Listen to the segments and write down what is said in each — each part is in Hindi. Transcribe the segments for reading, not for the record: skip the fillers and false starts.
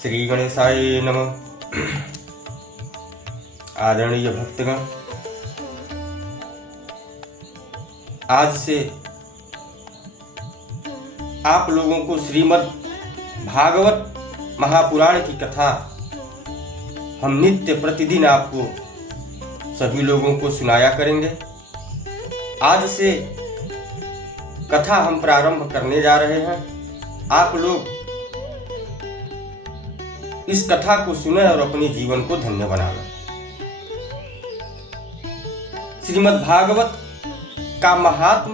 श्री गणेशाय नमः। आदरणीय भक्तगण, आज से आप लोगों को श्रीमद् भागवत महापुराण की कथा हम नित्य प्रतिदिन आपको सभी लोगों को सुनाया करेंगे। आज से कथा हम प्रारंभ करने जा रहे हैं। आप लोग इस कथा को सुने और अपने जीवन को धन्य बनाएं। श्रीमद् भागवत का महात्म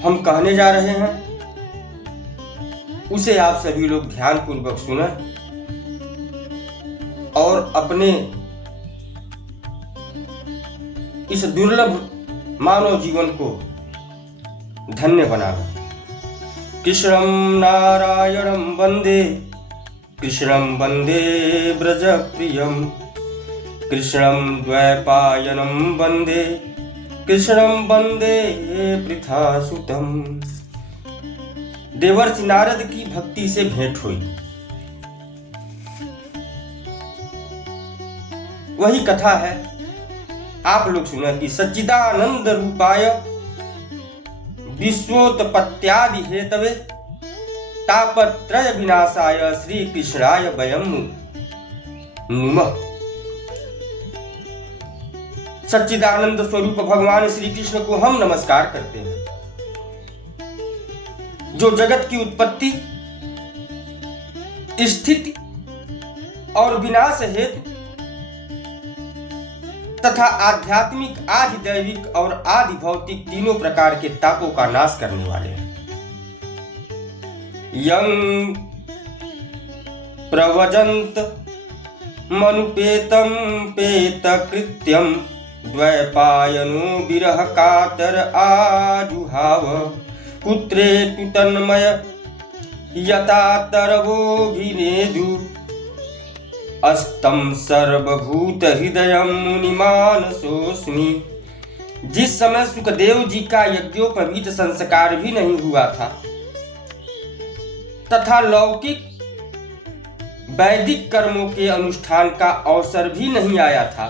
हम कहने जा रहे हैं, उसे आप सभी लोग ध्यान पूर्वक सुने और अपने इस दुर्लभ मानव जीवन को धन्य बनाएं। कृष्णं नारायणं वन्दे, कृष्णं वन्दे व्रजप्रियं, कृष्णं द्वैपायनं वन्दे, कृष्णं वन्दे पृथासुतं। देवर्षि नारद की भक्ति से भेंट हुई। वही कथा है, आप लोग सुना कि सच्चिदानंद रूपाय विश्वोत्पत्त्यादि हेतवे तापत्रय विनाशाय श्री कृष्णाय वयं नुमः। सच्चिदानंद स्वरूप भगवान श्री कृष्ण को हम नमस्कार करते हैं, जो जगत की उत्पत्ति, स्थिति और विनाश हेतु तथा आध्यात्मिक, आदि दैविक और आदि भौतिक तीनों प्रकार के तापों का नाश करने वाले हैं। यं प्रवजंत मनुपेतं पेतकृत्यं द्वैपायनो विरह कातर आजुहाव पुत्रेतु तन्मय यथा तरवोभिनेदु अस्तं सर्वभूत हृदयं मुनिमानसोऽस्मि। जिस समय सुखदेव जी का यज्ञोपवीत संस्कार भी नहीं हुआ था तथा लौकिक वैदिक कर्मों के अनुष्ठान का अवसर भी नहीं आया था,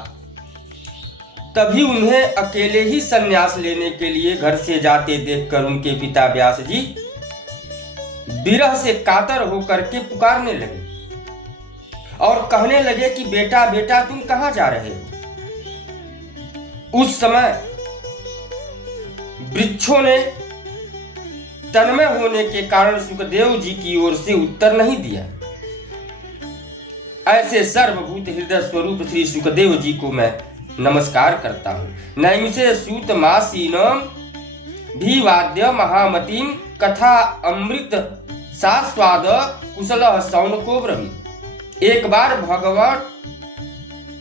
तभी उन्हें अकेले ही संन्यास लेने के लिए घर से जाते देखकर उनके पिता व्यास जी विरह से कातर होकर के पुकारने लगे और कहने लगे कि बेटा बेटा तुम कहां जा रहे हो। उस समय वृक्षों ने तन्मय होने के कारण सुखदेव जी की ओर से उत्तर नहीं दिया। ऐसे सर्वभूत हृदय स्वरूप श्री सुखदेव जी को मैं नमस्कार करता हूं। नैमिषे सूत मासीनम भीवाद्य महामतीम कथा अमृत सास्वाद कुशल सौनको ब्रवीत। एक बार भगवान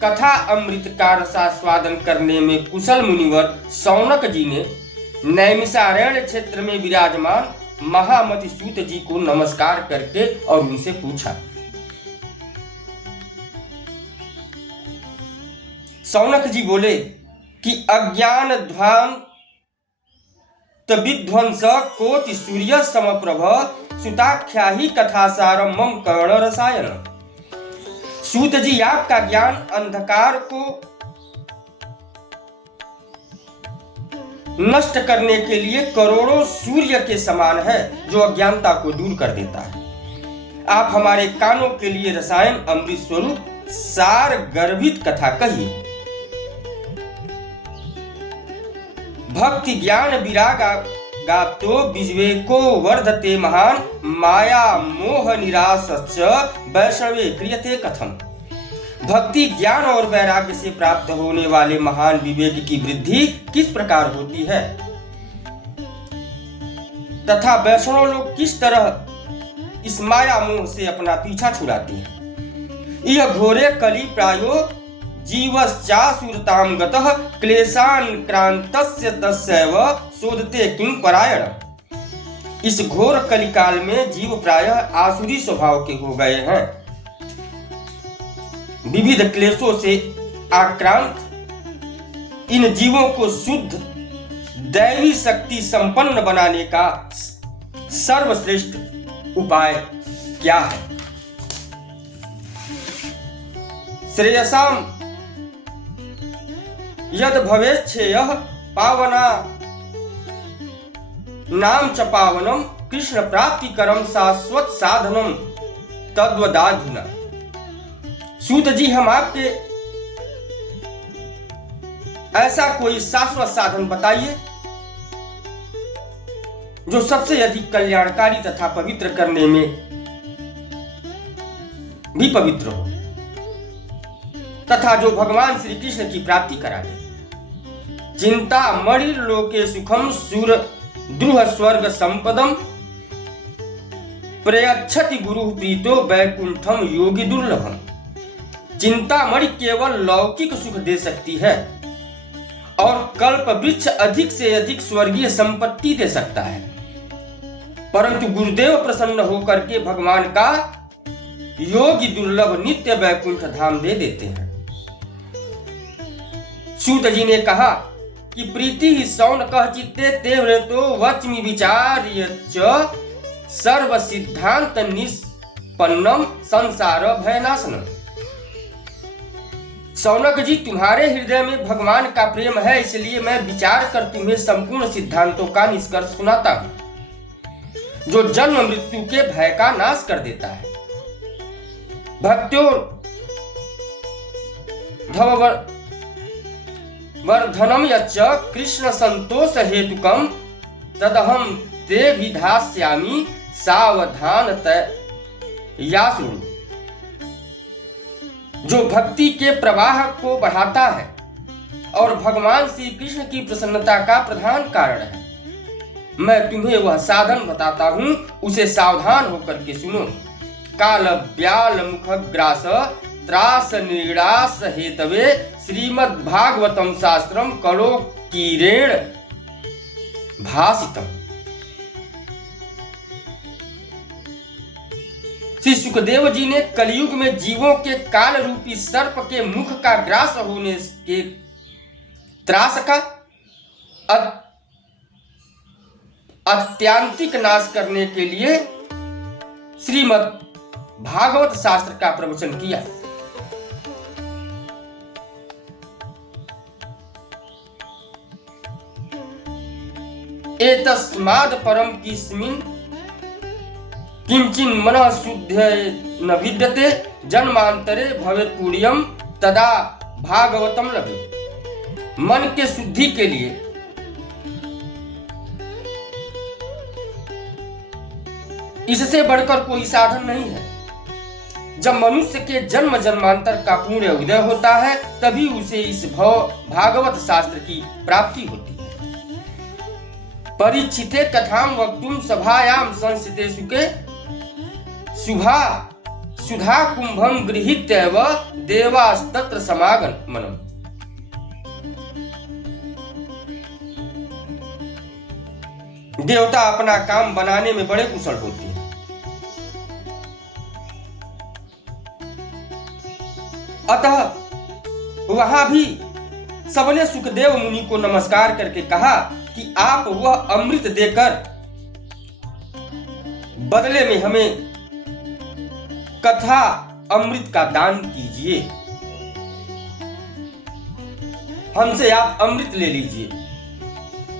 कथा अमृत का रसास्वादन करने में कुशल मुनिवर सौनक जी ने नैमिषारण्य क्षेत्र में विराजमान महामति सूत जी को नमस्कार करके और उनसे पूछा। सौनक जी बोले कि अज्ञान ध्वांत विध्वंस कोटि सूर्य समप्रभ सुताख्या ही कथासारम मम कर्ण रसायन। सूत जी, आपका ज्ञान अंधकार को नष्ट करने के लिए करोड़ों सूर्य के समान है, जो अज्ञानता को दूर कर देता है। आप हमारे कानों के लिए रसायन अमृत स्वरूप सार गर्भित कथा कहिए। भक्ति ज्ञान विरागा गातो विवेको वर्धते महान माया मोह निराशश्च वैष्णवे क्रियते कथम। भक्ति ज्ञान और वैराग्य से प्राप्त होने वाले महान विवेक की वृद्धि किस प्रकार होती है तथा वैष्णव लोग किस तरह इस माया मोह से अपना पीछा छुड़ाते हैं। यह घोरे कली प्रायो जीवश्चासुरतां गतः क्लेशान क्रांतस्य तस्यैव शोधते किं परायण। इस घोर कलिकाल में जीव प्रायः आसुरी स्वभाव के हो गए हैं। विविध क्लेशों से आक्रांत इन जीवों को शुद्ध दैवी शक्ति संपन्न बनाने का सर्वश्रेष्ठ उपाय क्या है? श्रेयसाम यद भवेच्छेयः पावना नाम च पावनम कृष्ण प्राप्तिकरम शाश्वत साधनम तद्वदाधुना। सूत जी, हम आपके ऐसा कोई शाश्वत साधन बताइए जो सबसे अधिक कल्याणकारी तथा पवित्र करने में भी पवित्र हो तथा जो भगवान श्री कृष्ण की प्राप्ति करा दे। चिंता मणिर लोके सुखम सुर द्रुह स्वर्ग संपदम प्रयच्छति गुरु प्रीतो वैकुंठम योगी दुर्लभम। चिंतामणि केवल लौकिक सुख दे सकती है और कल्प वृक्ष अधिक से अधिक स्वर्गीय संपत्ति दे सकता है, परंतु गुरुदेव प्रसन्न होकर के भगवान का योगी दुर्लभ नित्य वैकुंठ धाम दे देते हैं। सूत जी ने कहा कि प्रीति ही सौन कह चित्ते तेव्रतो वच्मि विचार्य च सर्व सिद्धांत निष्पन्नम संसार भयनाशनम। सौनक जी, तुम्हारे हृदय में भगवान का प्रेम है, इसलिए मैं विचार कर तुम्हें संपूर्ण सिद्धांतों का निष्कर्ष सुनाता हूं जो जन्म मृत्यु के भय का नाश कर देता है। भक्त्यो वर्धनम यच्च कृष्ण संतोष हेतुकम तदहम ते विधास्यामि सावधानतया शृणु। जो भक्ति के प्रवाह को बढ़ाता है और भगवान श्री कृष्ण की प्रसन्नता का प्रधान कारण है, मैं तुम्हें वह साधन बताता हूं, उसे सावधान होकर के सुनो। काल व्याल मुखग्रास त्रास निरास हेतवे श्रीमद् भागवतम शास्त्रम कलो कीरेण भासितम। श्री सुखदेव जी ने कलयुग में जीवों के काल रूपी सर्प के मुख का ग्रास होने के त्रास का अत्यांतिक नाश करने के लिए श्रीमद् भागवत शास्त्र का प्रवचन किया। एतस्माद् परम किस्मिन् किंचिन मनः शुद्ध न विद्यते जन्मांतरे भवेत् पुण्यम तदा भागवतम लभे। मन के शुद्धि के लिए इससे बढ़कर कोई साधन नहीं है। जब मनुष्य के जन्म जन्मांतर का पुण्य उदय होता है, तभी उसे इस भागवत शास्त्र की प्राप्ति होती है। परीक्षिते कथाम वक्तुम सभायाम संस्थिते सुखे सुधा कुंभम गृहीत्यैव देवास्तत्र समागमनम्। देवता अपना काम बनाने में बड़े कुशल होते हैं। अतः वहां भी सबने सुखदेव मुनि को नमस्कार करके कहा कि आप वह अमृत देकर बदले में हमें कथा अमृत का दान कीजिए, हमसे आप अमृत ले लीजिए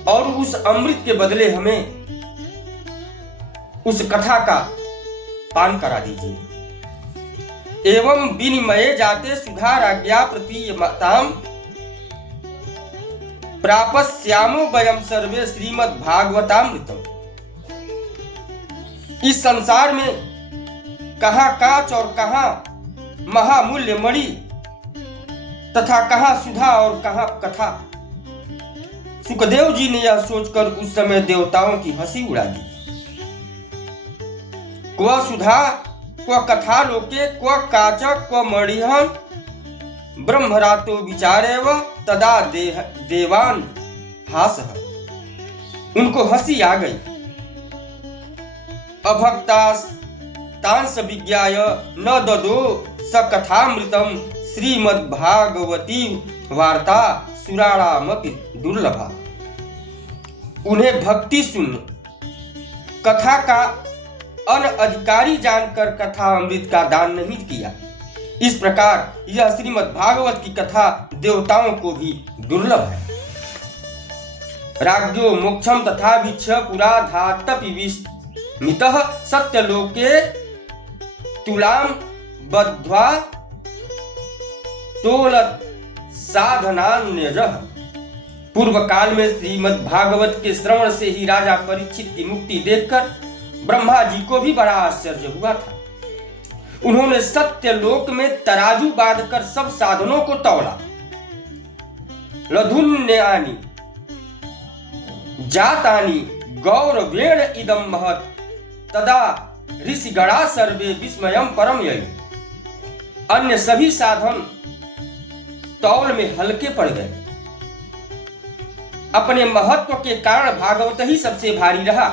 और उस अमृत के बदले हमें उस कथा का पान करा दीजिए। एवं विनिमये जाते सुधाराज्ञा प्रतीयताम प्रापस्यामो वयम सर्वे श्रीमद् भागवतामृतम। इस संसार में कहाँ कांच और कहाँ महामूल्य मणि तथा कहाँ सुधा और कहाँ कथा। सुखदेव जी ने यह सोचकर उस समय देवताओं की हंसी उड़ा दी। क्व सुधा क्व कथा लोके क्व काच क्व मणिहं ब्रह्मरातो विचारेव तदा देवान हासः। उनको हंसी आ गई। अभक्तास तांस विज्ञाय न ददो स कथामृतम श्रीमद्भागवती वार्ता सुराणामपि दुर्लभा। उन्हें भक्ति शून्य कथा का अनअधिकारी जानकर कथा अमृत का दान नहीं किया। इस प्रकार यह श्रीमद् भागवत की कथा देवताओं को भी दुर्लभ है। राज्ञो मोक्षम तथा भिक्ष पुरा धातपि विस्मितः सत्यलोके तुलाम बद्ध्वा तोलत साधनान्यजः। पूर्व काल में श्रीमद् भागवत के श्रवण से ही राजा परीक्षित की मुक्ति देखकर ब्रह्मा जी को भी बड़ा आश्चर्य हुआ था। उन्होंने सत्यलोक में तराजू बांधकर सब साधनों को तौला। लधुन्यानि जातानि गौरवेण इदं महत् तदा ऋषिगणा सर्वे विस्मयं परम ययि। अन्य सभी साधन तौल में हल्के पड़ गए। अपने महत्व के कारण भागवत ही सबसे भारी रहा।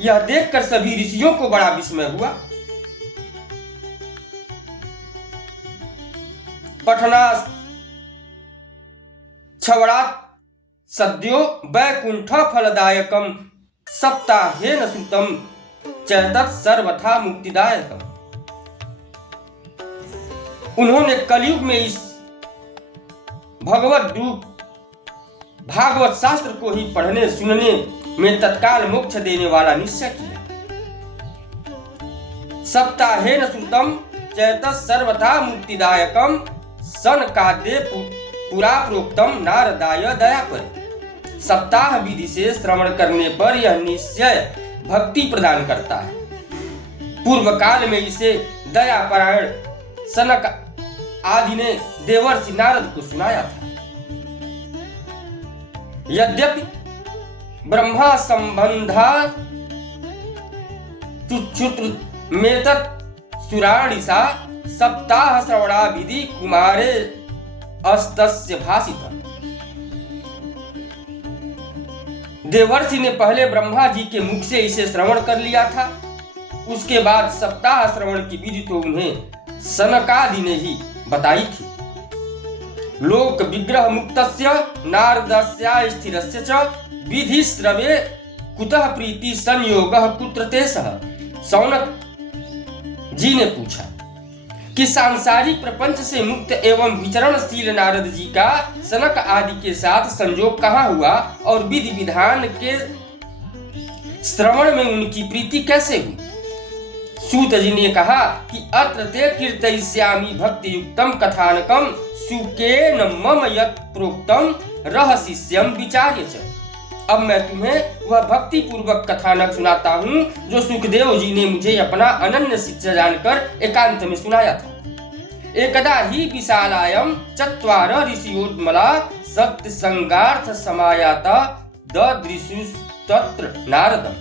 यह देखकर सभी ऋषियों को बड़ा विस्मय हुआ। पठना छवड़ात् सद्यो वैकुंठ फलदायकम सप्ताहेन सुतम चैतत् सर्वथा मुक्तिदायकम। उन्होंने कलयुग में इस भगवत रूप भागवत शास्त्र को ही पढ़ने सुनने में तत्काल मोक्ष देने वाला निश्चय किया। सप्ताहेन श्रुतम चैतत् सर्वथा मुक्तिदायकम सनकादे पुरा प्रोक्तम नारदाय दया पर। सप्ताह विधि से श्रवण करने पर यह निश्चय भक्ति प्रदान करता है। पूर्व काल में इसे दया परायण सनक आदि ने देवर्षि नारद को सुनाया था। यद्यपि ब्रह्मा संबंधा चुच्युत मेतत् सुराणिसा सप्ताह श्रवणा विधि कुमारे अस्तस्य भासित। देवर्षि ने पहले ब्रह्मा जी के मुख से इसे श्रवण कर लिया था। उसके बाद सप्ताह श्रवण की विधि तो उन्हें सनकादि ने ही बताई थी। लोक विग्रह मुक्तस्य नारदस्य स्थिरस्य च विधि श्रवे कुतः प्रीति संयोगः कुत्र तेसः। सौनक जी ने पूछा कि सांसारिक प्रपंच से मुक्त एवं विचरणशील नारद जी का सनक आदि के साथ संयोग कहाँ हुआ और विधि विधान के श्रवण में उनकी प्रीति कैसे हुई। सूत जी ने कहा कि अत्र ते कीर्तयिष्यामि भक्ति युक्तम कथानकम सुकेन मम यत् प्रोक्तम रहस्यम विचार्य च। अब मैं तुम्हें वह भक्ति पूर्वक कथानक सुनाता हूँ जो सुखदेव जी ने मुझे अपना अनन्य शिक्षा जानकर एकांत में सुनाया था। एकदा ही विशालायम चत्वार ऋषियोत्मला सत्य संगार्थ समायाता ददृशुस्तत्र नारदम।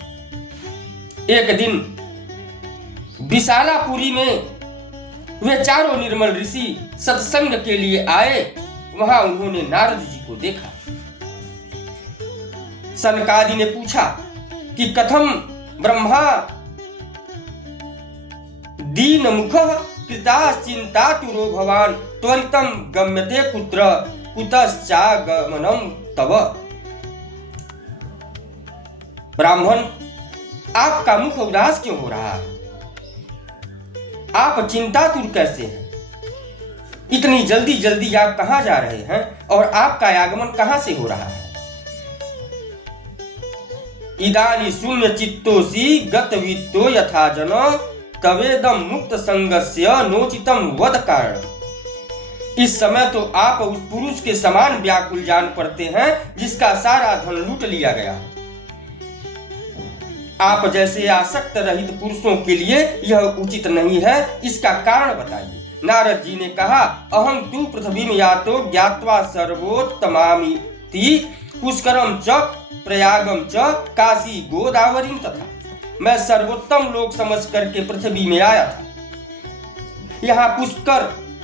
एक दिन विशालापुरी में वे चारों निर्मल ऋषि सत्संग के लिए आए। वहां उन्होंने नारद जी को देखा। सनकादि ने पूछा कि कथम ब्रह्मा दीन मुख कृता चिंतातुरो भवान त्वरितम गम्यते कुत्र कुतश्चागमनम तव। ब्राह्मण, आपका मुख उदास क्यों हो रहा है? आप चिंतातुर कैसे हैं? इतनी जल्दी जल्दी आप कहां जा रहे हैं और आपका आगमन कहां से हो रहा है? इदानी शून्य चित्तोसी गतवित्तो यथा जन तवेदम मुक्त संगस्य नोचितम वद कारण। इस समय तो आप उस पुरुष के समान व्याकुल जान पड़ते हैं जिसका सारा धन लूट लिया गया। आप जैसे आसक्त रहित पुरुषों के लिए यह उचित नहीं है, इसका कारण बताइए। नारद जी ने कहा, अहम तु पृथ्वीम यातो ज्ञात्वा सर्वोत्तमामिति पुष्करम च प्रयागम च काशी गोदावरी तथा। मैं सर्वोत्तम लोक समझ करके पृथ्वी में आया था। यहाँ पुष्कर,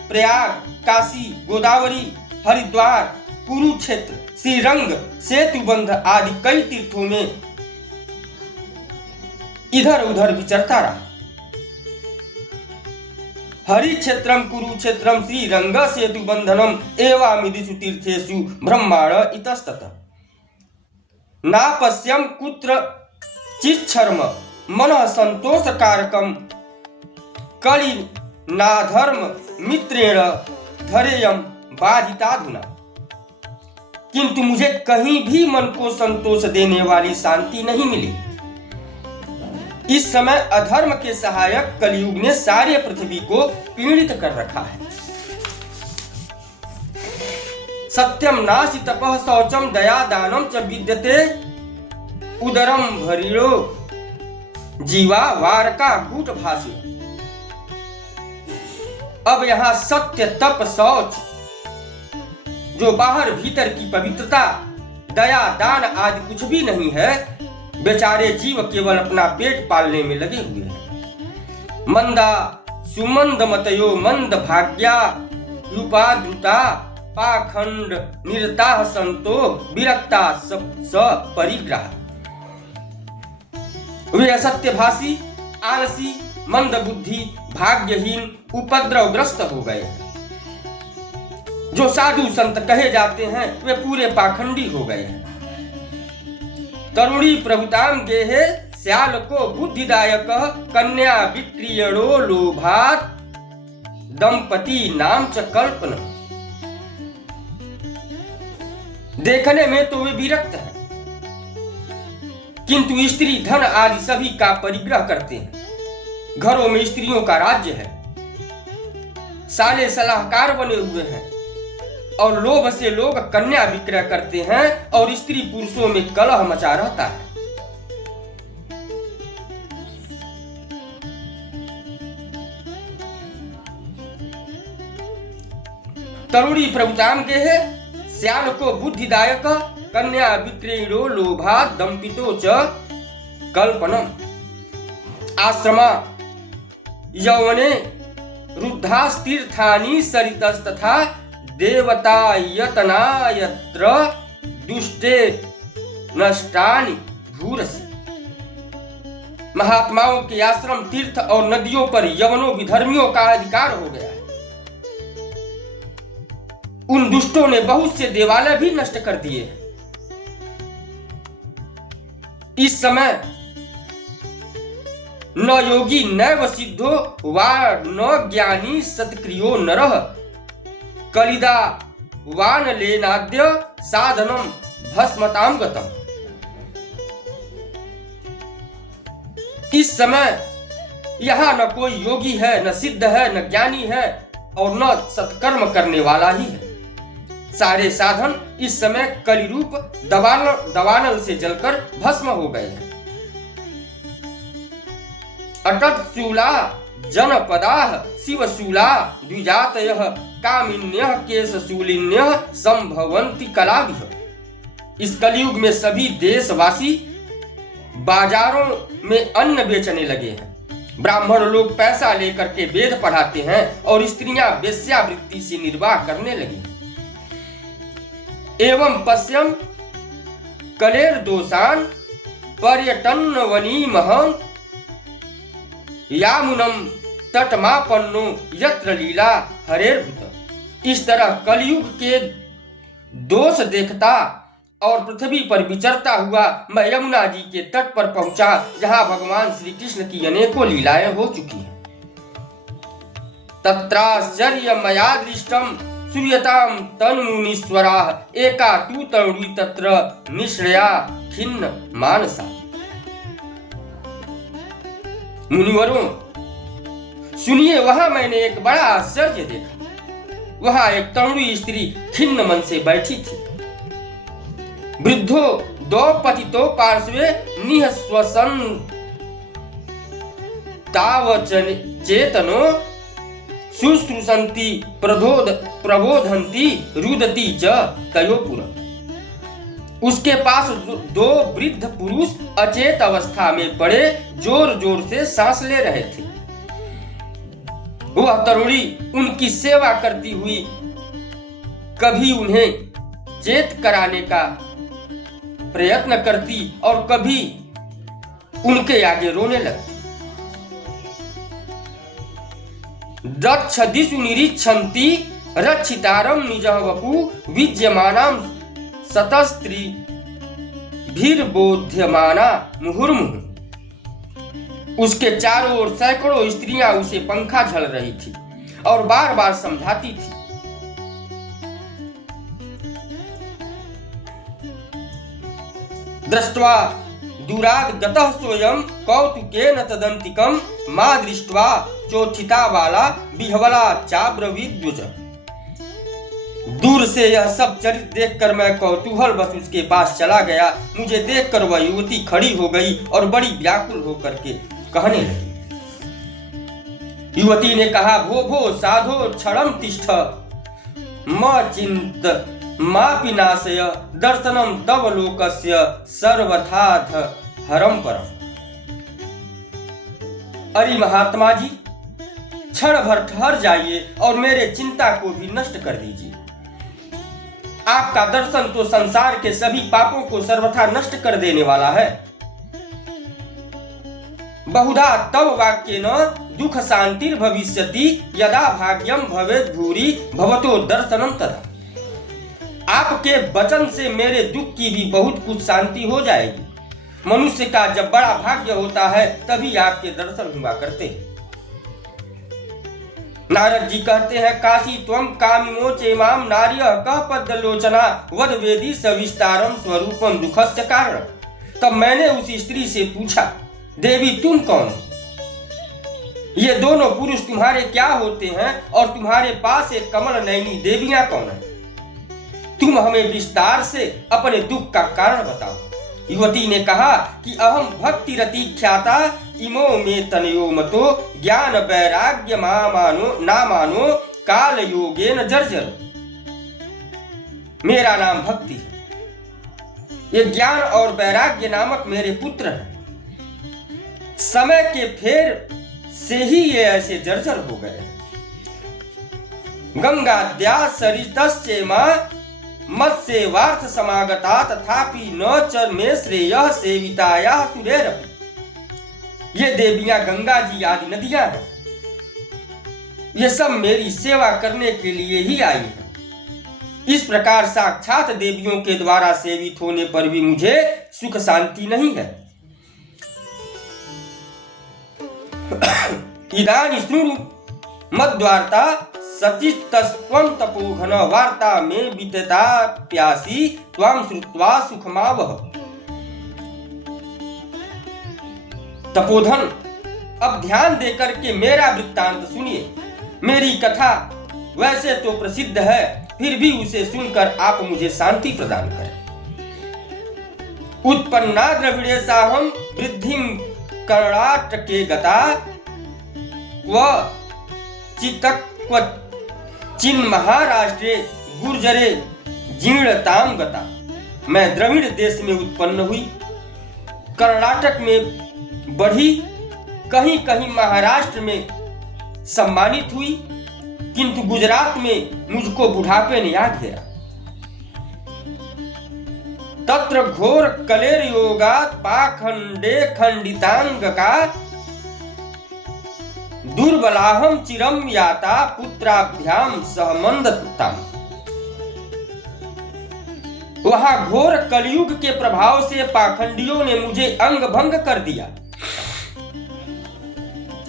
प्रयाग, काशी, गोदावरी, हरिद्वार, कुरुक्षेत्र, श्रीरंग, सेतुबंध आदि कई तीर्थों में इधर उधर विचरता रहा। हरिक्षेत्रम कुरुक्षेत्रम श्रीरंग सेतुबंधनम एवामिदिषु तीर्थेषु ब्रह्मांड इतस्ततः नापश्यम कुत्र चिच्छर्म मनः संतोष कारकम कलि नाधर्म मित्रेण धरेयम बाधिताधुना। किंतु मुझे कहीं भी मन को संतोष देने वाली शांति नहीं मिली। इस समय अधर्म के सहायक कलयुग ने सारे पृथ्वी को पीड़ित कर रखा है। सत्यम नास्ति तपः शौचम दया दानम च विद्यते उदरम भरीरो जीवा वारका कूट भाषी। अब यहां सत्य तप शौच जो बाहर भीतर की पवित्रता दया दान आदि कुछ भी नहीं है, बेचारे जीव केवल अपना पेट पालने में लगे हुए हैं। मंदा सुमंद मतयो मंद भाग्या युपाद्रुता पाखंड निरता संतो विरक्ता स परिग्रह। वे असत्यभाषी आलसी मंद बुद्धि भाग्यहीन उपद्रवग्रस्त हो गए हैं। जो साधु संत कहे जाते हैं वे पूरे पाखंडी हो गए हैं। तरुणी प्रभुताम गेहे श्याल को बुद्धिदायक कन्या विक्रियणो लोभात दंपति नाम च कल्पना। देखने में तो वे विरक्त हैं, किंतु स्त्री धन आदि सभी का परिग्रह करते हैं। घरों में स्त्रियों का राज्य है, साले सलाहकार बने हुए हैं और लोभ से लोग कन्या विक्रय करते हैं और स्त्री पुरुषों में कलह मचा रहता है। तरुणी प्रभुताम के है श्याल को बुद्धिदायक कन्या विक्रयणो लोभा दंपितो च कल्पनम। आश्रमा यौवने रुद्धास्तीर्थानि सरितस्तथा देवता यतनायत्र दुष्टे नष्टानि भूरसि। महात्माओं के आश्रम तीर्थ और नदियों पर यवनों विधर्मियों का अधिकार हो गया है। उन दुष्टों ने बहुत से देवालय भी नष्ट कर दिए हैं। इस समय न योगी नैव सिद्धो वा न ज्ञानी सत्क्रियो नरः कलिदा वान लेनाद्य साधनम भस्मताम गतम। इस समय यहां न कोई योगी है, न सिद्ध है, न ज्ञानी है और न सत्कर्म करने वाला ही है। सारे साधन इस समय कलि रूप दवानल से जलकर भस्म हो गए हैं। अटत्शूला जनपदाः शिवशूला द्विजातयः कामिन्यः केशशूलिन्यः संभवन्ति कलाभिः। इस कलयुग में सभी देशवासी बाजारों में अन्न बेचने लगे हैं। ब्राह्मण लोग पैसा लेकर के वेद पढ़ाते हैं और स्त्रियां वेश्यावृत्ति से निर्वाह करने लगी। एवं पश्यम कलेर दोषान पर्यटन वनीमः यामुनम तटमापन्नो यत्र लीला हरेर्भूत। इस तरह कलयुग के दोष देखता और पृथ्वी पर विचरता हुआ मैं यमुना जी के तट पर पहुंचा, जहां भगवान श्री कृष्ण की अनेकों लीलाएं हो चुकी हैं। तत्राश्चर्य मया दृष्टम सूर्यताम तन्मुनीश्वराः एका तु तरुणी तत्र निश्रया खिन्न मानसा। मुनिवरों सुनिए, वहां मैंने एक बड़ा आश्चर्य देखा। वहां एक तरुणी स्त्री खिन्न मन से बैठी थी। वृद्धो दो पतितो पार्श्वे निःश्वसन तावचेतनो शुश्रूषन्ति प्रबोधन्ति रुदति च तयोपुर। उसके पास दो वृद्ध पुरुष अचेत अवस्था में पड़े जोर जोर से सांस ले रहे थे। वह तरुणी उनकी सेवा करती हुई कभी उन्हें चेत कराने का प्रयत्न करती और कभी उनके आगे रोने लगती। दक्ष दिशु निरीक्षन्ति रक्षितारम निजः वपु विद्यमानां सतस्त्री भीर्बोध्यमाना मुहुर्मुहुः। उसके चारों ओर सैकड़ों स्त्रियां उसे पंखा झल रही थी और बार बार समझाती थी। दृष्ट्वा दूराद गतः सोयम कौतुकेन तदंतिकम मा दृष्ट्वा चोथिता वाला बिहवला चाब्रवीद्युज। दूर से यह सब चरित्र देखकर मैं कौतूहल बस उसके पास चला गया। मुझे देखकर वह युवती खड़ी हो गई और बड़ी व्याकुल होकर के कहने लगी। युवती ने कहा, भो भो साधो क्षणम तिष्ठ म चिंत मापिनाशय दर्शनम तव लोकस्य सर्वथाथ हरम परम। अरे महात्मा जी, क्षण भर ठहर जाइए और मेरे चिंता को भी नष्ट कर दीजिए। आपका दर्शन तो संसार के सभी पापों को सर्वथा नष्ट कर देने वाला है। बहुधा तव वाक्येन दुख शांतिर भविष्यति यदा भाग्यम भवेत् भूरि भवतो दर्शनम तदा। आपके वचन से मेरे दुख की भी बहुत कुछ शांति हो जाएगी। मनुष्य का जब बड़ा भाग्य होता है तभी आपके दर्शन हुआ करते हैं। नारद जी कहते हैं, काशी त्वम कामिमो चेमाम नार्यः कः पद्मलोचना वद वेदी सविस्तारम स्वरूपम दुखस्य कारण। तब मैंने उस स्त्री से पूछा, देवी तुम कौन हो? ये दोनों पुरुष तुम्हारे क्या होते हैं और तुम्हारे पास एक कमल नयनी देवियां कौन है? तुम हमें विस्तार से अपने दुख का कारण बताओ। युवती ने कहा कि अहम भक्ति रति ख्याता इमो में तनयो मतो ज्ञान वैराग्य नामानो काल योगेन जर्जर। मेरा नाम भक्ति है, ये ज्ञान और वैराग्य नामक मेरे पुत्र हैं। समय के फेर से ही ये ऐसे जर्जर हो गए। गंगाद्या सरितश्चेमा मत्स्य वार्थ समागता तथापि न च मे श्रेयः सेवितायाः सुरेरपि। ये देवियां गंगा जी आदि नदियां हैं। ये सब मेरी सेवा करने के लिए ही आई है। इस प्रकार साक्षात देवियों के द्वारा सेवित होने पर भी मुझे सुख शांति नहीं है। इदानी शृणु मद्वार्ता सचित्तस्त्वं तपोघन वार्ता में वितता प्यासी त्वां श्रुत्वा सुखमावह। तपोधन, अब ध्यान देकर के मेरा वृत्तांत सुनिए। मेरी कथा वैसे तो प्रसिद्ध है, फिर भी उसे सुनकर आप मुझे शांति प्रदान करें। उत्पन्ना द्रविड़ेशाहम वृद्धिं कर्णाटके गता व चितक्व चिन महाराष्ट्रे गुर्जरे जीर्णताम गता। मैं द्रविड़ देश में उत्पन्न हुई, कर्नाटक में बढ़ी, कहीं कहीं महाराष्ट्र में सम्मानित हुई, किंतु गुजरात में मुझको बुढ़ापे ने आ घेरा। तत्र घोर कलेर योगात् पाखंडे खंडितांग का दुर्बलाहम चिरम याता पुत्राभ्याम सहमंदताम। वहां घोर कलयुग के प्रभाव से पाखंडियों ने मुझे अंग भंग कर दिया।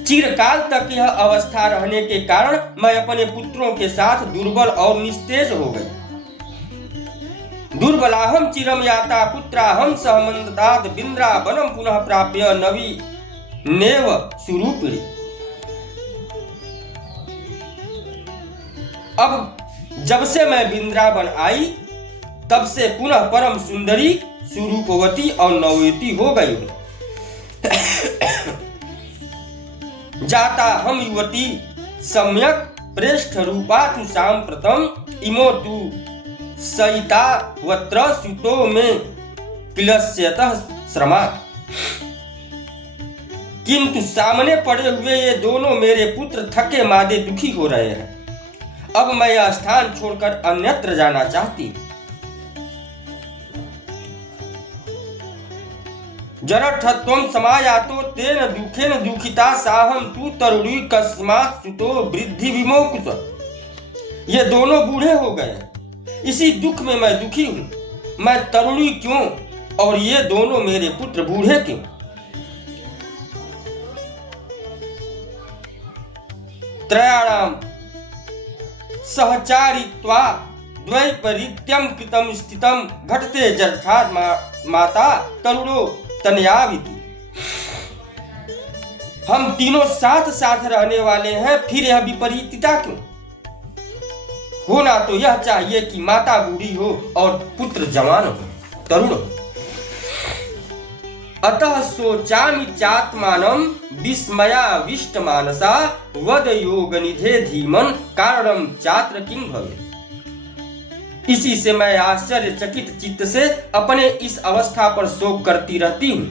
चिरकाल तक यह अवस्था रहने के कारण मैं अपने पुत्रों के साथ दुर्बल और निस्तेज हो गई। दुर्बलाहम चिरम याता पुत्राहम सहमंदतात् बिंद्रावनम पुनः प्राप्य नवी नेव सुरूपिणी। अब जब से मैं वृंदावन आई तब से पुनः परम सुंदरी सुरूपवती और नवयती हो गई हूं। जाता हम युवती सम्यक प्रेष्ठ रूपा तु सांप्रतम इमो तु सहिता वत्र सुतो में क्लस्यतः श्रमा। किंतु सामने पड़े हुए ये दोनों मेरे पुत्र थके मादे दुखी हो रहे हैं। अब मैं यह स्थान छोड़कर अन्यत्र जाना चाहती हूं। जरठत्वं समायातो तेन दुखेन दुखिता साहम तु तरुणी कस्मात् सुतो वृद्धि विमोकुत। ये दोनों बूढ़े हो गए, इसी दुख में मैं दुखी हूं। मैं तरुणी क्यों और ये दोनों मेरे पुत्र बूढ़े क्यों? त्रयाणाम सहचारित्वा द्वैपरीत्यम कृतम स्थितम घटते जर्थात् माता करुणो तनयाविति। हम तीनों साथ साथ रहने वाले हैं, फिर यह विपरीतता क्यों? होना तो यह चाहिए कि माता बूढ़ी हो और पुत्र जवान हो, तरुण हो। अतः सोचामि चात्मानं विस्मयाविष्ट मानसा वद योग निधे धीमन कारणम चात्र किं भवे। इसी से मैं आश्चर्यचकित चित्त से अपने इस अवस्था पर शोक करती रहती हूँ।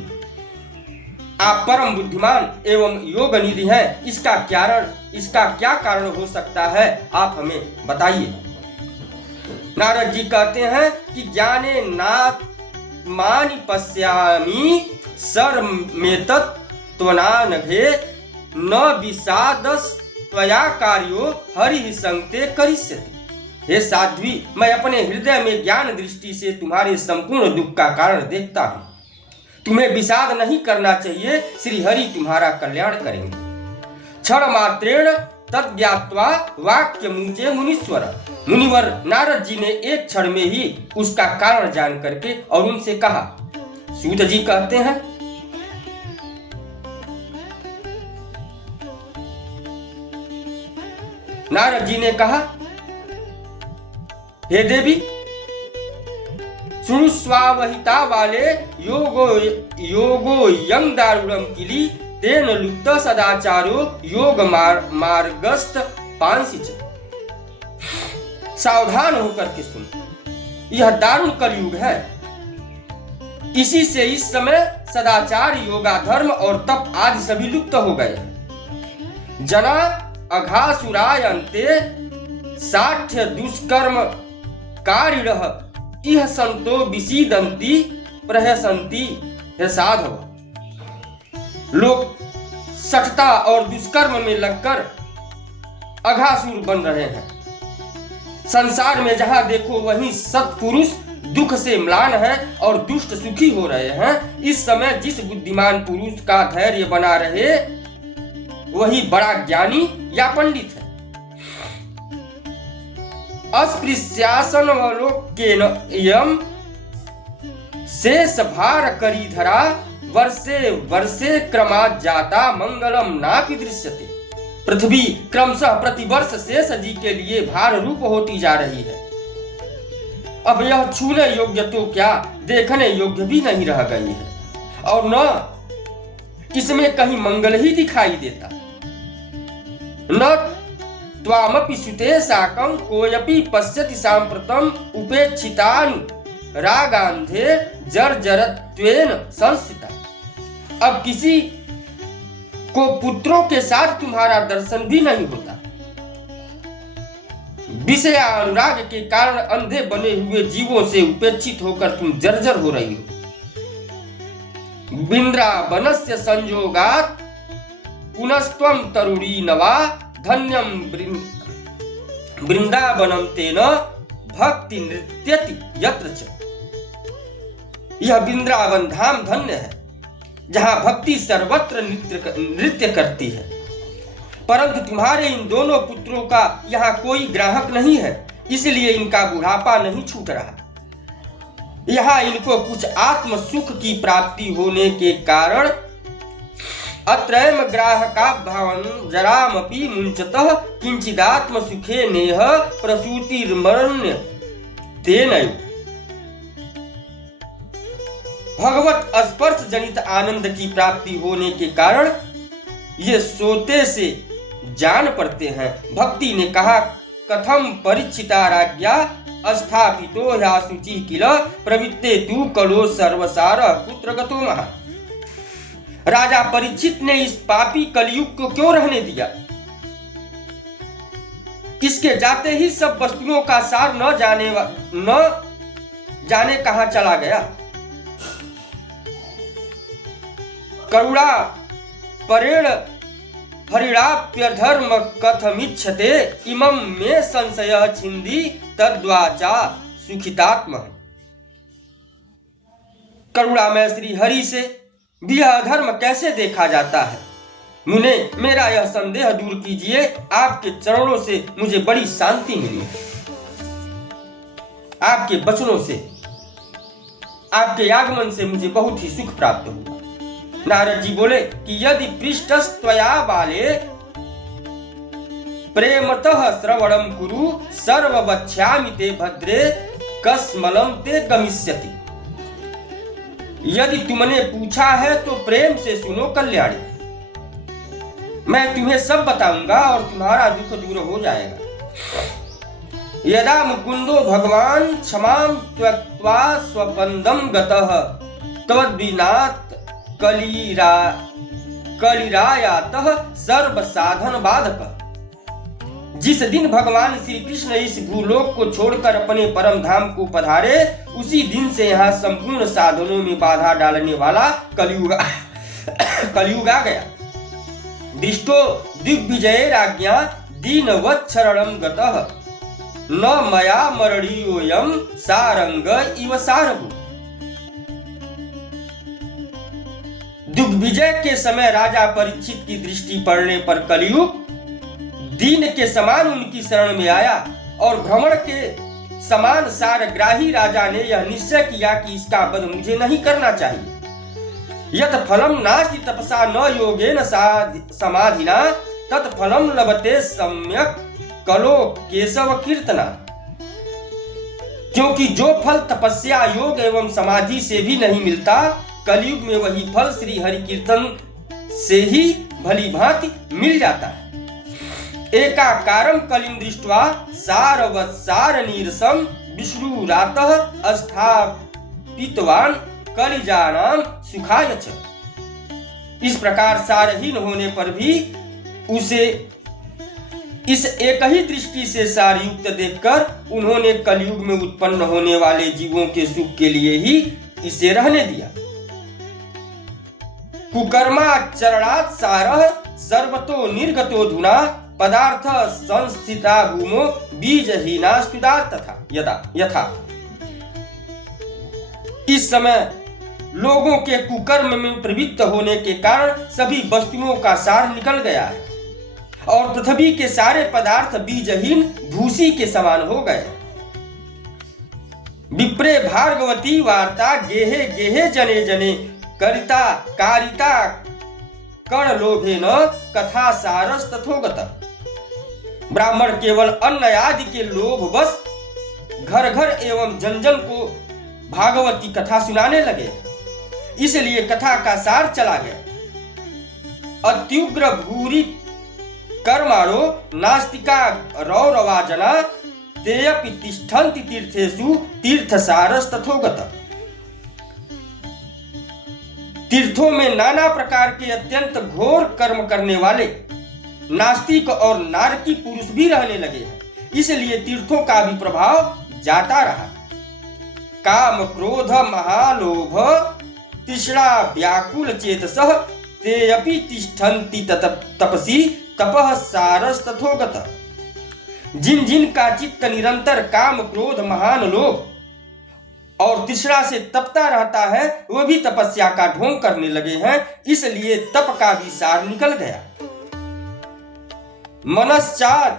आप परम बुद्धिमान एवं योग निधि हैं, इसका क्या कारण हो सकता है, आप हमें बताइए। नारद जी कहते हैं कि जाने नात्मानि पश्यामि सर्वमेतत् त्वनानघे न विषादस् त्वया कार्यो हरि संगते करिष्यति। हे साध्वी, मैं अपने हृदय में ज्ञान दृष्टि से तुम्हारे संपूर्ण दुख का कारण देखता हूँ। तुम्हें विषाद नहीं करना चाहिए, श्री हरि तुम्हारा कल्याण करेंगे। क्षण मात्रेण तद्ज्ञात्वा वाक्य मुंचे मुनिवर नारद जी ने एक क्षण में ही उसका कारण जान करके और उनसे कहा। सूत जी कहते हैं, नारद जी ने कहा, हे देवी, सुनुस्वावहिता वाले योगो यं दारुणम किली तेन लुप्त सदाचारो योग मार्गस्थ पांसिच। सावधान होकर के सुन, यह दारुण कलयुग है। इसी से इस समय सदाचार, योगा, धर्म और तप आदि सभी लुप्त हो गए हैं। जना अघासुराय अन्ते साठ्य दुष्कर्म कारिणः इह संतो विसीदन्ति प्रहसन्ति। हे साधव, लोग सठता और दुष्कर्म में लगकर अघासुर बन रहे हैं। संसार में जहां देखो वहीं सत्पुरुष दुख से म्लान है और दुष्ट सुखी हो रहे हैं। इस समय जिस बुद्धिमान पुरुष का धैर्य बना रहे वही बड़ा ज्ञानी या पंडित है। अस्पृश्यासनवलोक्येन इयं शेष भार करीधरा वर्षे वर्षे क्रमात् जाता मंगलम नापि दृश्यते। पृथ्वी क्रमशः प्रतिवर्ष शेष जी के लिए भार रूप होती जा रही है। अब यह छूने योग्य तो क्या, देखने योग्य भी नहीं रह गई है, और न इसमें कहीं मंगल ही दिखाई देता। न त्वामपि सुते साकं कोयपि पश्यति सांप्रतम उपेक्षितान् रागान्धे जर्जरत्वेन संस्थिता। अब किसी को पुत्रों के साथ तुम्हारा दर्शन भी नहीं होता। विषय अनुराग के कारण अंधे बने हुए जीवों से उपेक्षित होकर तुम जर्जर हो रही हो। बिंद्रावनस्य संयोगात् पुनस्त्वं तरुणी नवा धन्यम वृंदावनम तेन भक्ति नृत्यति यत्र च। यह वृंदावन धाम धन्य है जहां भक्ति सर्वत्र नृत्य करती है। परंतु तुम्हारे इन दोनों पुत्रों का यहाँ कोई ग्राहक नहीं है, इसलिए इनका बुढ़ापा नहीं छूट रहा। यहाँ इनको कुछ आत्म सुख की प्राप्ति होने के कारण अत्रैम ग्राहका भवन जरामपि मुंचतः किंचिदात्म सुखे नेह प्रसूतिर्मरण्य तेनैव। भगवत स्पर्श जनित आनंद की प्राप्ति होने के कारण ये सोते से जान पड़ते हैं। भक्ति ने कहा, कथम परीक्षिता राज्ञा स्थापितो ह्याशुचि किल प्रवृत्ते तू कलो सर्वसार पुत्रगतो महा। राजा परीक्षित ने इस पापी कलयुग को क्यों रहने दिया? इसके जाते ही सब वस्तुओं का सार न जाने कहां चला गया। करुणा परेण हरिणाप्यधर्म कथमिच्छते इमं मे संशय छिंदी तद्वाचा सुखितात्म। करुणा में श्री हरि से भी अधर्म कैसे देखा जाता है? मुने मेरा यह संदेह दूर कीजिए। आपके चरणों से मुझे बड़ी शांति मिली, आपके वचनों से, आपके आगमन से मुझे बहुत ही सुख प्राप्त हुआ। नारद जी बोले कि यदि पृष्ठस्त्वया बाले प्रेमतः श्रवणं कुरु सर्ववक्ष्यामि ते भद्रे कस्मलं ते गमिष्यति। यदि तुमने पूछा है तो प्रेम से सुनो कल्याणी, मैं तुम्हें सब बताऊंगा और तुम्हारा दुख दूर हो जाएगा। यदा मुकुंदो भगवान क्षमां त्यक्त्वा स्वपन्दं गतः तद्विनात् कलिरायातः सर्व साधन बाधक। जिस दिन भगवान श्री कृष्ण इस भूलोक को छोड़कर अपने परम धाम को पधारे, उसी दिन से यहाँ संपूर्ण साधनों में बाधा डालने वाला कलयुग आ गया। दृष्टो दिग्विजयैराज्ञा दीनवत्सरणं गतः न मया मरणीयोऽयं सारंग इव सारभू। दिग्विजय के समय राजा परीक्षित की दृष्टि पड़ने पर कलयुग दीन के समान उनकी शरण में आया और भ्रमण के समान सारग्राही राजा ने यह निश्चय किया कि इसका वध मुझे नहीं करना चाहिए। यत् फलम नास्ति तपसा न योगेन समाधिना तत् फलम लभते सम्यक कलो केशव कीर्तना। क्योंकि जो फल तपस्या योग एवं समाधि से भी नहीं मिलता, कलयुग में वही फल श्री हरि कीर्तन से ही भली भांति मिल जाता है। एकाकारं कलिं दृष्ट्वा सारवत्सार नीरसं विष्णुरातः स्थापितवान् कलिजानां सुखाय च। इस प्रकार सारहीन होने पर भी उसे इस एक ही दृष्टि से सारयुक्त देखकर उन्होंने कलयुग में उत्पन्न होने वाले जीवों के सुख के लिए ही इसे रहने दिया। कुकर्माचरणात् सारः सर्वतो निर्गतो धुना पदार्थ संस्थिता भूमो बीजहीनास्तुदा तथा यथा। इस समय लोगों के कुकर्म में प्रवृत्त होने के कारण सभी वस्तुओं का सार निकल गया है और पृथ्वी के सारे पदार्थ बीजहीन भूसी के समान हो गए। विप्रे भार्गवती वार्ता गेहे गेहे जने जने करिता कारिता कण लोभेन कथा सारस तथोगत। ब्राह्मण केवल अन्न आदि के लोभ बस घर घर एवं जन जन को भागवती कथा सुनाने लगे, इसलिए कथा का सार चला गया। अत्युग्र भूरि कर्माणो नास्तिका रौरवा जना तेऽपि तिष्ठन्ति तीर्थेषु तीर्थसारस तथोगत। तीर्थों में नाना प्रकार के अत्यंत घोर कर्म करने वाले नास्तिक और नारकी पुरुष भी रहने लगे हैं, इसलिए तीर्थों का भी प्रभाव जाता रहा। काम क्रोध महालोभ तृष्णा व्याकुल चेतसः तेऽपि तिष्ठन्ति तपसी तपः सारस तथोगत। जिन जिन का चित्त निरंतर काम क्रोध महान लोभ और तृष्णा से तपता रहता है, वह भी तपस्या का ढोंग करने लगे हैं, इसलिए तप का भी सार निकल गया। मनश्चात्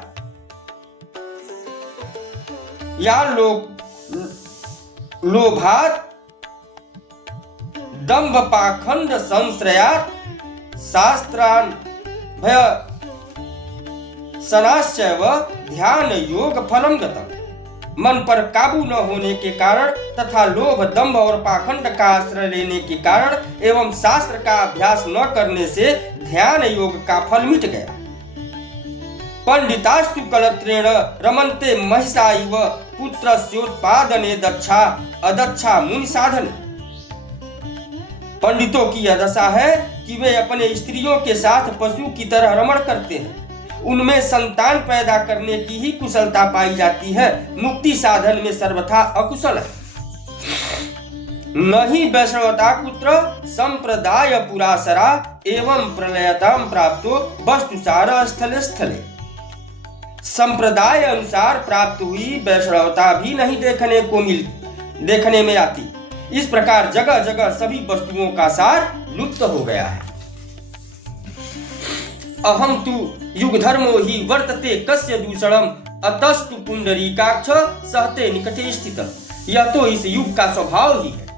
या लोभात् दंभ पाखंड संश्रयात् शास्त्रान् भय सनाश्चैव ध्यान योग फलम गतम्। मन पर काबू न होने के कारण तथा लोभ दंभ और पाखंड का आश्रय लेने के कारण एवं शास्त्र का अभ्यास न करने से ध्यान योग का फल मिट गया। पंडितास्तु कलत्रेण रमन्ते महिषा इव पुत्रस्योत्पादने दक्षा अदक्षा मुनि साधन। पंडितों की यह दशा है कि वे अपने स्त्रियों के साथ पशु की तरह रमण करते हैं, उनमें संतान पैदा करने की ही कुशलता पाई जाती है, मुक्ति साधन में सर्वथा अकुशल है। नहीं वैष्णवता पुत्र संप्रदाय पुरासरा एवं प्रलयताम प्राप्तो वस्तुसार स्थले स्थले। संप्रदाय अनुसार प्राप्त हुई वैष्णवता भी नहीं देखने में आती। इस प्रकार जगह जगह सभी वस्तुओं का सार लुप्त हो गया है। अहम तु युग धर्मो ही वर्तते कस्य दूषणम अतस्तु पुंडरीकाक्ष सहते निकटे स्थित। यह तो इस युग का स्वभाव ही है,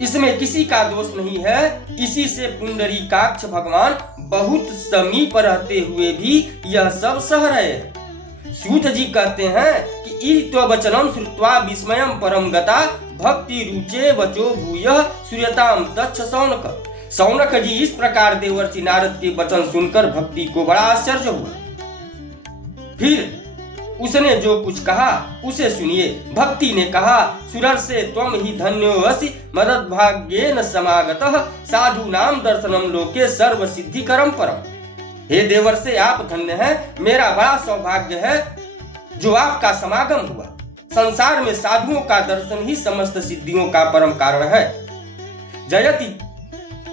इसमें किसी का दोष नहीं है। इसी से पुंडरीकाक्ष भगवान बहुत समीप रहते हुए भी यह सब सह रहे हैं। सूत जी कहते हैं कि ईत्वचनम श्रुत्वा विस्मयम परम गता भक्ति रुचे वचो भूयः सूर्यताम तच्छ शौनक। शौनक जी इस प्रकार देवर्षि नारद के वचन सुनकर भक्ति को बड़ा आश्चर्य हुआ। फिर उसने जो कुछ कहा उसे सुनिए। भक्ति ने कहा, सुरर्षे त्वम ही धन्योऽसि मदद्भाग्येन समागतः साधूनाम दर्शनम लोके सर्व सिद्धिकरम परम। हे देवर्षे, आप धन्य हैं, मेरा बड़ा सौभाग्य है जो आपका समागम हुआ। संसार में साधुओं का दर्शन ही समस्त सिद्धियों का परम कारण है। जयति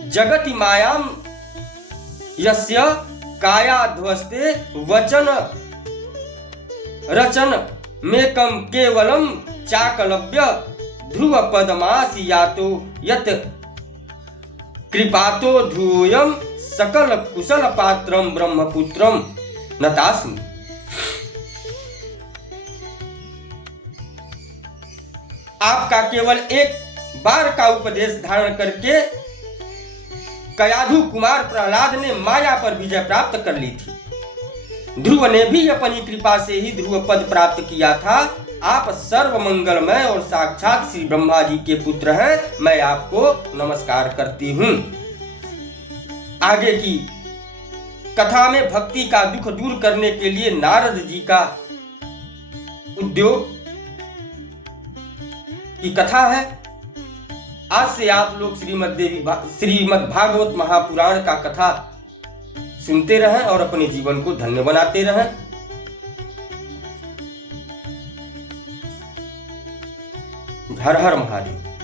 जगति मायाम यस्य कायाध्वस्ते वचन रचन मेकम केवलम चाकलव्य ध्रुव पदमासि यातो यत कृपातो ध्रुवयम सकल कुशल पात्रम ब्रह्मपुत्रम नतास्मि। आपका केवल एक बार का उपदेश धारण करके कयाधु कुमार प्रहलाद ने माया पर विजय प्राप्त कर ली थी। ध्रुव ने भी अपनी कृपा से ही ध्रुव पद प्राप्त किया था। आप सर्व मंगलमय और साक्षात श्री ब्रह्मा जी के पुत्र हैं। मैं आपको नमस्कार करती हूँ। आगे की कथा में भक्ति का दुख दूर करने के लिए नारद जी का उद्योग की कथा है। आज से आप लोग श्रीमद् भागवत महापुराण का कथा सुनते रहें और अपने जीवन को धन्य बनाते रहें। हर हर महादेव।